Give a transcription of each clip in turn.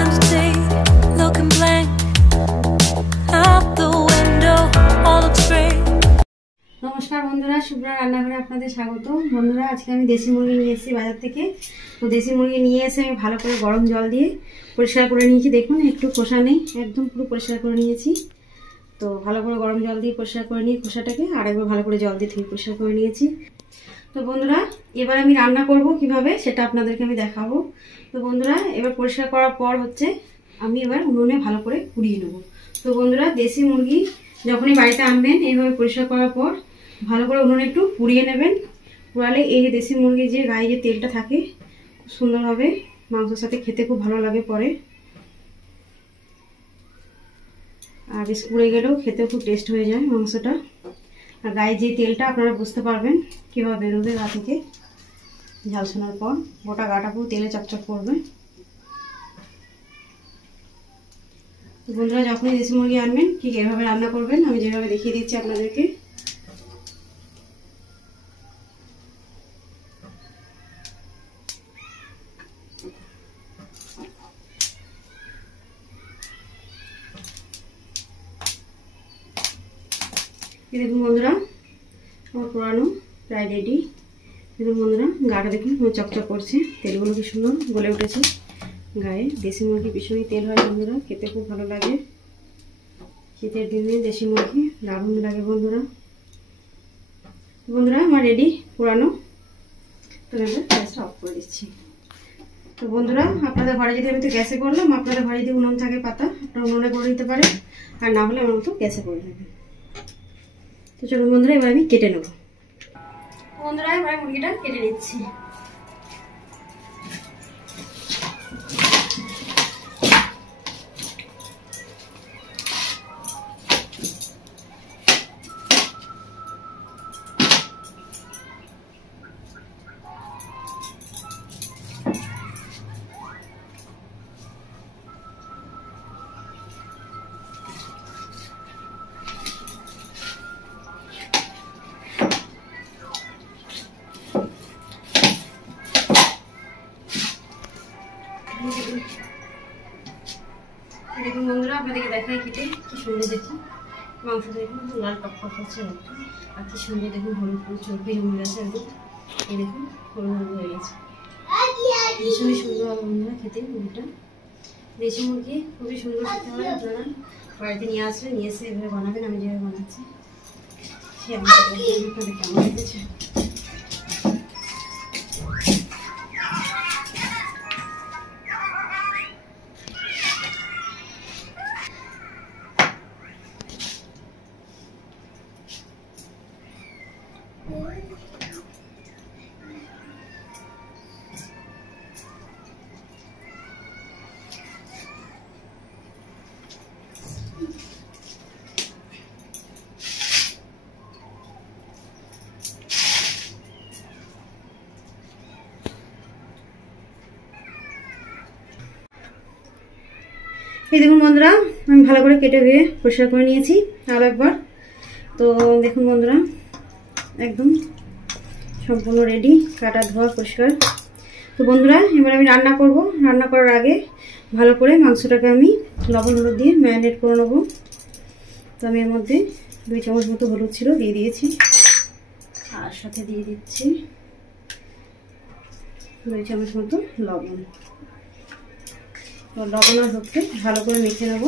empty, looking blank out the window, all looks great. নমস্কার বন্ধুরা, শুভ্রা রান্নাঘরে আপনাদের স্বাগত। বন্ধুরা, আজকে আমি দেশি মুরগি নিয়ে এসেছি বাজার থেকে। তো দেশি মুরগি নিয়ে এসে আমি ভালো করে গরম জল দিয়ে পরিষ্কার করে নিয়েছি। দেখুন, একটু খোসা নেই, একদম পুরো পরিষ্কার করে নিয়েছি। তো ভালো করে গরম জল দিয়ে পরিষ্কার করে নিয়ে খোসাটাকে আরেকবার ভালো করে জল দিয়ে ধুয়ে পরিষ্কার করে নিয়েছি। তো বন্ধুরা, এবার আমি রান্না করব কিভাবে সেটা আপনাদেরকে আমি দেখাবো। তো বন্ধুরা, এবার পরিষ্কার করার পর আমি এবার উনুনে ভালো করে পুড়িয়ে নেব। তো বন্ধুরা, দেশি মুরগি যখনই বাড়িতে আনবেন এইভাবে পরিষ্কার করার পর ভালো করে উনুনে একটু পুড়িয়ে নেবেন। পুড়ালে এই যে দেশি মুরগির যে গায়ে যে তেলটা থাকে খুব সুন্দরভাবে মাংসের সাথে খেতে খুব ভালো লাগে পরে। আর বেশ পুড়ে গেলেও খেতেও খুব টেস্ট হয়ে যায় মাংসটা। আর গায়ে যে তেলটা আপনারা বুঝতে পারবেন কীভাবে বেরোবে গা থেকে ঝালসানোর পর। গোটা গাটা পুরো তেলে চকচক করবে। বন্ধুরা, যখনই দেশি মুরগি আনবেন ঠিক এভাবে রান্না করবেন, আমি যেভাবে দেখিয়ে দিচ্ছি আপনাদেরকে। দেখুন বন্ধুরা, আমার পোড়ানো প্রায় রেডি। দেখুন বন্ধুরা, গাটা দেখুন চকচক করছে, তেলগুলো কি সুন্দর গলে উঠেছে গায়ে। দেশি মুরগি ভীষণই তেল হয় বন্ধুরা, খেতে খুব ভালো লাগে। শীতের দিনে দেশি মুরগি দারুণ লাগে বন্ধুরা। বন্ধুরা, আমার রেডি পোড়ানো। তো আমি গ্যাসটা অফ করে দিচ্ছি। তো বন্ধুরা, আপনাদের ঘরে যদি আমি তো গ্যাসে করলাম, আপনাদের ঘরে যদি উনুন থাকে পাতা, আপনারা উনুনে করে দিতে পারেন, আর না হলে আমার মতো গ্যাসে করে দেবেন। তো চলুন বন্ধুরা, এবার আমি কেটে নেব। বন্ধুরা, এবার মুরগিটা কেটে নিচ্ছি। দেখুন বন্ধুরা, আপনাদেরকে দেখাই কেটে কি সুন্দর দেখুন মাংসটা, দেখুন লাল টকটক করছে একদম। আর কি সুন্দর দেখুন হলুদ ফুল চর্বি জমে গেছে একদম। এই দেখুন হলুদ হলুদ হয়ে গেছে, ভীষণই সুন্দর হবে বন্ধুরা খেতে মুরগিটা। দেশি মুরগি খুবই সুন্দর খেতে হয়। আপনারা বাড়িতে নিয়ে আসবেন, নিয়ে এসে এভাবে বানাবেন আমি যেভাবে বানাচ্ছি। সে আপনাদের কেমন লেগেছে। এই দেখুন বন্ধুরা, আমি ভালো করে কেটে ধুয়ে পরিষ্কার করে নিয়েছি আরও একবার। তো দেখুন বন্ধুরা, একদম সম্পূর্ণ রেডি, কাটা ধোয়া পরিষ্কার। তো বন্ধুরা, এবার আমি রান্না করব। রান্না করার আগে ভালো করে মাংসটাকে আমি লবণ হলুদ দিয়ে ম্যারিনেট করে নেবো। তো আমি এর মধ্যে 2 চামচ মতো হলুদ ছিল দিয়ে দিয়েছি, আর সাথে দিয়ে দিচ্ছি 2 চামচ মতো লবণ। তো লবণ আর হলুদকে ভালো করে মেখে নেব।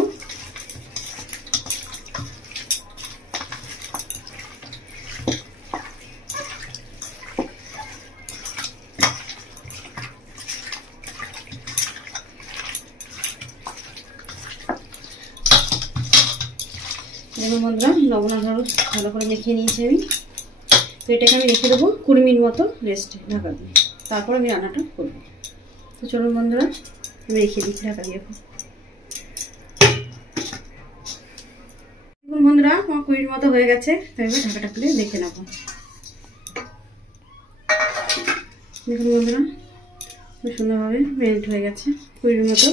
দেখুন বন্ধুরা, লবণ আর হলুদ ভালো করে মেখে নিয়েছি আমি। তো এটাকে আমি রেখে দেবো 20 মিনিট মতো রেস্টে ঢাকা দিয়ে, তারপর আমি রান্নাটা করবো। তো চলুন বন্ধুরা, আমি রেখে দিই ঢাকা দিয়ে। দেখুন বন্ধুরা, আমার 20 মিনিট মতো হয়ে গেছে। তাই এবার ঢাকাটা খুলে দেখে নেব। দেখুন বন্ধুরা, খুব সুন্দরভাবে মেল্ট হয়ে গেছে 20 মিনিট মতো।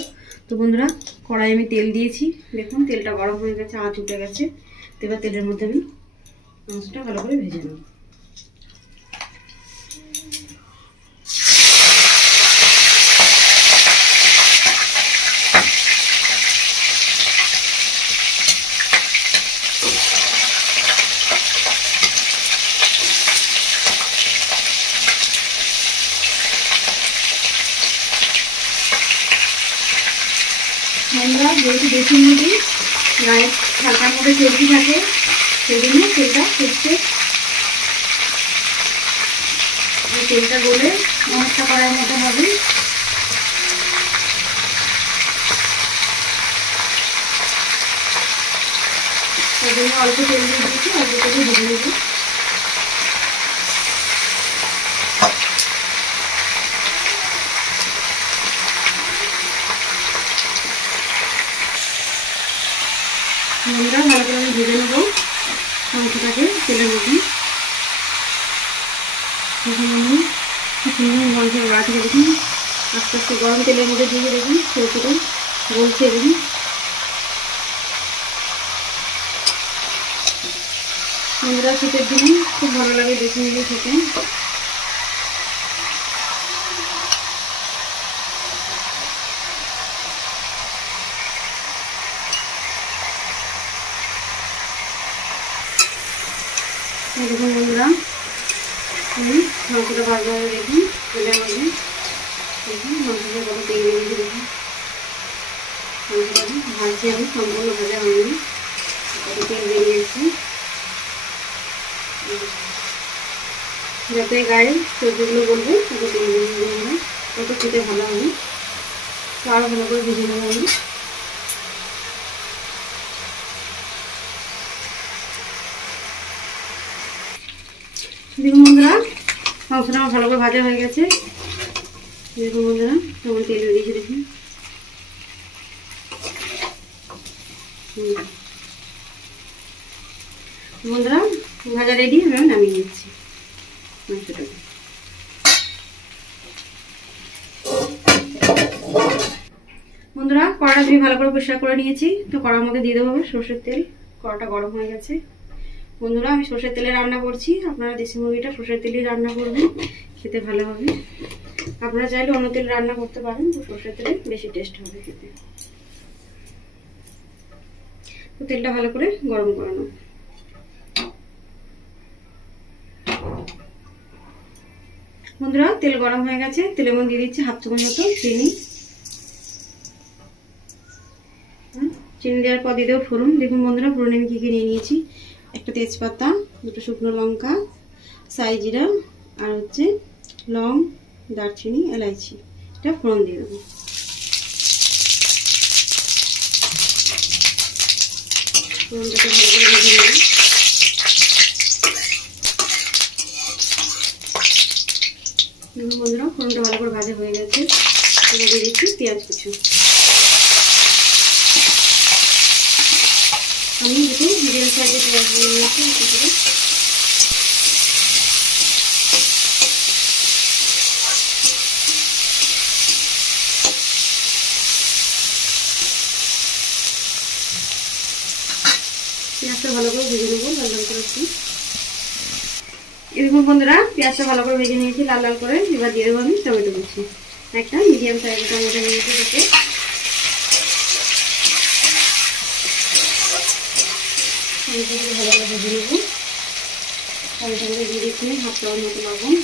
তো বন্ধুরা, কড়াই আমি তেল দিয়েছি, দেখুন তেলটা গরম হয়ে গেছে, আঁচ উঠে গেছে। তো এবার তেলের মধ্যে আমি মাংসটা ভালো করে ভেজে নেব। বন্ধুরা যেহেতু দেশি মুরগি গায়ে হালকার মধ্যে চর্বি থাকে সেই জন্য তেলটা ফুটছে। তেলটা গলে অনেকটা কড়াইয়ের মতো হবে। তাই জন্য অল্প তেল দিয়ে দিয়েছি, অল্প তেলে ভেজে নেব। বন্ধুরা ভালো করে আমি ভেজে নেব মাংসটাকে তেলের মধ্যে। সুন্দর মাংসের গা থেকে দেখুন আস্তে আস্তে গরম তেলের মধ্যে দিয়ে দেখুন সরষেটা গলছে। দেখুন বন্ধুরা শীতের দিনে খুব ভালো লাগে দেশি মুরগি খেতে। দেখুন বন্ধুরা মাংসটা ভাজা হয়ে দেখুন তেলের মধ্যে। দেখুন মাংসটা কত তেল বেরিয়েছে। দেখুন মাংসটা ভাজছি আমি, সম্পূর্ণ ভাজা হয়নি, কত তেল বেরিয়েছে। যাতে গায়ে সবজিগুলো বলবে তত তেল বেরিয়ে তত খেতে ভালো হবে। তো আরও ভালো করে ভেজে নেবো আমি। দেখুন বন্ধুরা মাংসটা আমার ভালো করে ভাজা হয়ে গেছে। দেখুন বন্ধুরা কেমন তেল বেরিয়েছে দেখুন। বন্ধুরা ভাজা রেডি, আমি নামিয়ে নিচ্ছি মাংসটাকে। বন্ধুরা কড়াটা ধুয়ে ভালো করে পরিষ্কার করে নিয়েছি। তো কড়ার মধ্যে দিয়ে দেবো সরষের তেল। কড়াটা গরম হয়ে গেছে। বন্ধুরা আমি সরষের তেলে রান্না করছি, আপনারা দেশি মুরগিটা সরষের তেলেই রান্না করবেন, খেতে ভালো হবে। আপনারা চাইলে অন্য তেল রান্না করতে পারেন, তো সরষের তেলে বেশি টেস্ট হবে খেতে। তো তেলটা ভালো করে গরম করে নেব। বন্ধুরা তেল গরম হয়ে গেছে, তেলের মধ্যে দিয়ে দিচ্ছি 1/2 চামচ মতো চিনি। চিনি দেওয়ার পর দিয়ে দেবো ফোড়ন। দেখুন বন্ধুরা ফোড়নে আমি কী কী নিয়ে নিয়েছি। একটা তেজপাতা, 2টো শুকনো লঙ্কা, সাই জিরা, আর হচ্ছে লং, দারচিনি, এলাইচি। এটা ফোড়ন দিয়ে দেবো। ফোড়নটাকে ভালো করে ভেজে নেব। দেখুন বন্ধুরা ফোড়নটা ভালো করে ভাজা হয়ে গেছে। এবার দিয়ে দিচ্ছি পেঁয়াজ কুচি। আমি দুটো মিডিয়াম সাইজের পেঁয়াজ নিয়ে নিয়েছি। পেঁয়াজটা ভালো করে ভেজে নেবো লাল লাল করে একটু। এরকম বন্ধুরা পেঁয়াজটা ভালো করে ভেজে নিয়েছি লাল লাল করে। এবার দিয়ে দেবো আমি টমেটো কুচি। একটা মিডিয়াম সাইজের টমেটো নিয়েছি দেখে। টমেটোগুলো ভালো করে ভেজে নেবো। টমেটোগুলো দিয়ে দিচ্ছি 1/2 চামচ মতো লবণ।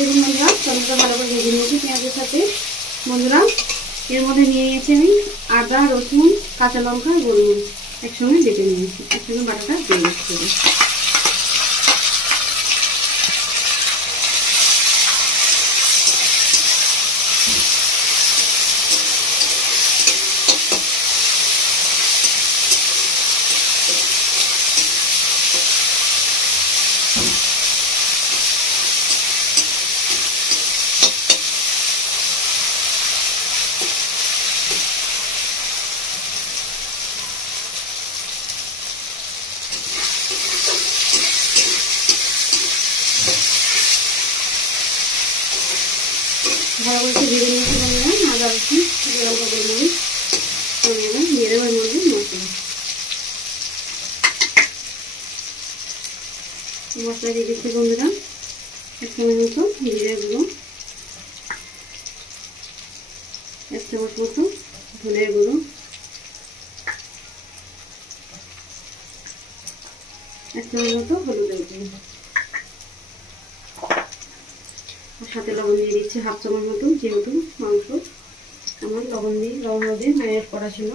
দেখুন বন্ধুরা টমেটো ভালো করে ভেজে নিয়েছি পেঁয়াজের সাথে। বন্ধুরা এর মধ্যে নিয়ে নিয়েছি আমি আদা, রসুন, কাঁচা লঙ্কা, গোলমরিচ একসঙ্গে বেটে নিয়েছি। একসঙ্গে বাটাটা দিয়ে দিচ্ছি। ভালো করে ভেজে নিয়েছি বন্ধুরা দারুচি, লঙ্কা, গোলমরিচ দিয়ে দেবো এর মধ্যে মশলা দিয়ে দিচ্ছি বন্ধুরা। 1 চামচ মতো জিরে গুঁড়ো, 1 চামচ মতো ধনের গুঁড়ো, 1 চামচ মতো হলুদের গুঁড়ো, আর সাথে লবণ দিয়ে দিচ্ছি 1/2 চামচ মতো, যেহেতু মাংস আমার লবণ দিয়ে ম্যারিনেট করা ছিল।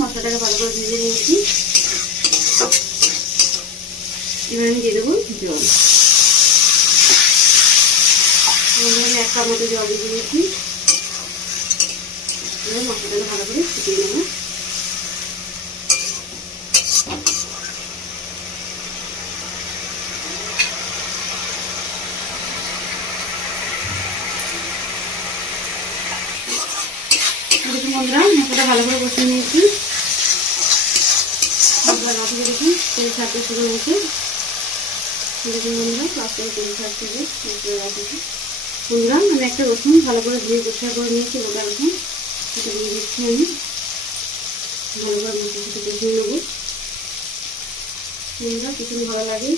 মশলাটাকে ভালো করে ভেজে নিয়েছি। এবার আমি দিয়ে দেবো জল। আমি 1 কাপ মতো জল দিয়ে দিয়েছি। এবার মশলাটাকে ভালো করে ফুটিয়ে নেবো। বন্ধুরা মশলাটা ভালো করে কষিয়ে নিয়েছি। মশলা মাখিয়ে দেখুন তেল ছাড়তে শুরু হয়েছে। দেখুন বন্ধুরা প্লাস্টিকে তেল ছাড়তে বন্ধুরা আমি একটা রসুন ভালো করে ধুয়ে পরিষ্কার করে নিয়েছি, গোটা রসুন সেটা দিয়ে দিচ্ছি। আমি ভালো করে মশলার সাথে কষিয়ে নেবো। বন্ধুরা ভীষণ ভালো লাগে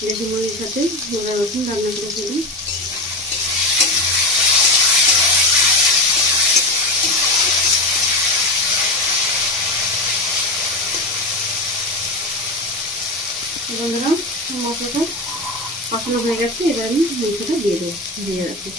দেশি মুরগির সাথে গোটা রসুন রান্না করে খেলে। বন্ধুরা মশলাটা কষানো হয়ে গেছে। এবার আমি মাংসটা দিয়ে দেবো, দিয়ে রাখি।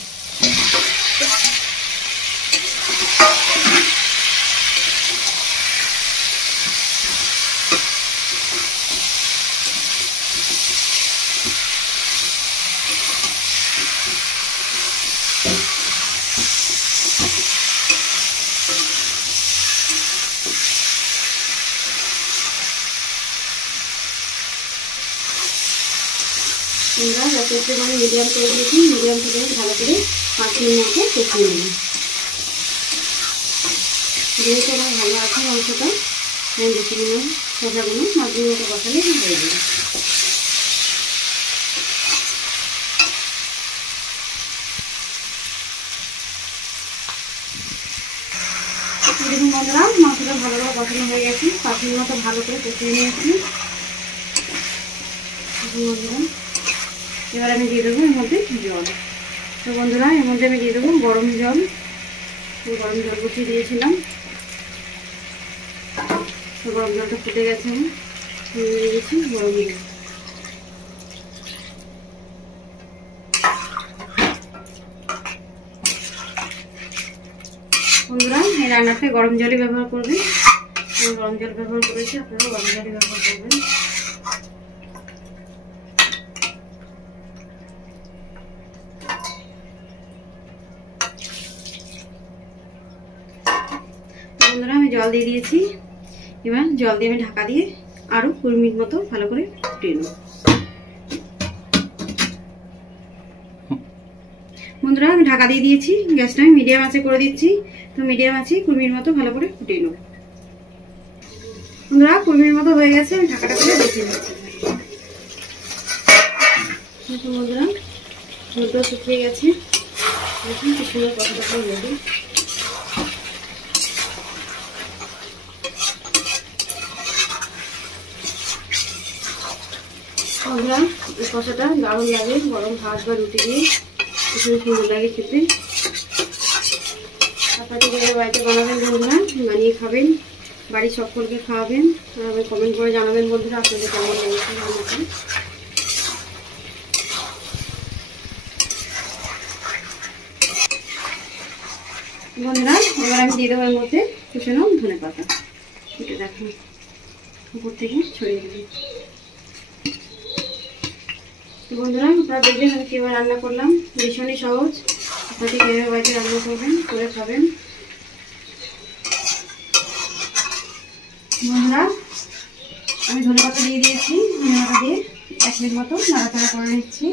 আমরা গ্যাসের মানে মিডিয়াম করে দিয়েছি। মিডিয়াম থেকে ভালো করে 5 মিনিট মতো কষিয়ে নেব। যেহেতু আমার ভালো আছে মাংসটা, আমি বেশি দিলাম শসাগুলো 5 মিনিট মতো কষালে হয়ে যাবে। দেখুন বন্ধুরা মাংসটা ভালো করে কষানো হয়ে গেছে। 5 মিনিট মতো ভালো করে কষিয়ে নিয়েছি। বন্ধুরা এবার আমি দিয়ে দেবো এর মধ্যে জল। তো বন্ধুরা এর মধ্যে আমি দিয়ে দেবো গরম জল। গরম জল বসিয়ে দিয়েছিলাম। তো গরম জলটা ফুটে গেছে, আমি দিয়ে দিয়েছি গরম জল। বন্ধুরা এই রান্নাতে গরম জলই ব্যবহার করবেন। আমি গরম জল ব্যবহার করেছি, আপনারাও গরম জলই ব্যবহার করবেন। বন্ধুরা আমি জল দিয়ে দিয়েছি। এবার জল দিয়ে আমি ঢাকা দিয়ে আরো 20 মিনিট মতো ভালো করে ফুটিয়ে নেব। বন্ধুরা আমি ঢাকা দিয়ে দিয়েছি। গ্যাসটা আমি মিডিয়াম আঁচে করে দিচ্ছি। তো মিডিয়াম আঁচে 20 মিনিট মতো ভালো করে ফুটিয়ে নেব। বন্ধুরা 20 মিনিট মতো হয়ে গেছে। আমি ঢাকাটা করে দেখিয়ে দিচ্ছি। বন্ধুরা ঝোলটা শুকিয়ে গেছে। দেখুন কি সুন্দর কতটা করে নেবে। বন্ধুরা এই কষাটা দারুণ লাগে গরম ভাত বা রুটি দিয়ে, ভীষণ সুন্দর লাগে খেতে। আপনারা বাড়িতে বানাবেন বন্ধুরা, বানিয়ে খাবেন, বাড়ির সকলকে খাওয়াবেন। আর আমি কমেন্ট করে জানাবেন বন্ধুরা আপনাদের কেমন লেগেছে রান্নাটা। বন্ধুরা এবার আমি দিয়ে দেবো এর মধ্যে কুচানো ধনেপাতা। এটা দেখুন উপর থেকে ছড়িয়ে দেবেন। বন্ধুরা আপনারা দেখবেন আমি কীভাবে রান্না করলাম, ভীষণই সহজ। আপনাদের কীভাবে বাড়িতে রান্না করবেন, করে খাবেন। বন্ধুরা আমি ধনেপাতা দিয়ে দিয়েছি। ধনেপাতা দিয়ে 1 মিনিট মতো নাড়াচাড়া করে নিচ্ছি।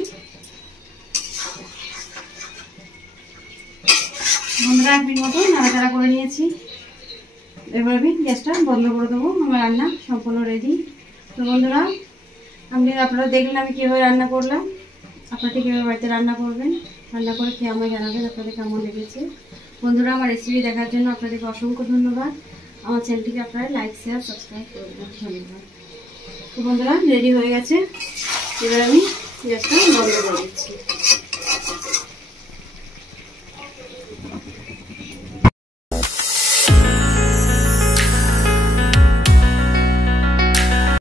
বন্ধুরা 1 মিনিট মতো নাড়াচাড়া করে নিয়েছি। এবার আমি গ্যাসটা বন্ধ করে দেবো। আমার রান্না সম্পূর্ণ রেডি। তো বন্ধুরা, আপনারা দেখলেন আমি কীভাবে রান্না করলাম। আপনারা কীভাবে বাড়িতে রান্না করবেন, রান্না করে খেয়ে আমায় জানাবেন আপনাদের কেমন লেগেছে। বন্ধুরা, আমার রেসিপি দেখার জন্য আপনাদেরকে অসংখ্য ধন্যবাদ। আমার চ্যানেলটিকে আপনারা লাইক, শেয়ার, সাবস্ক্রাইব করবেন। ধন্যবাদ। তো বন্ধুরা, রেডি হয়ে গেছে। এবার আমি গ্যাসটা বন্ধ করে দিচ্ছি।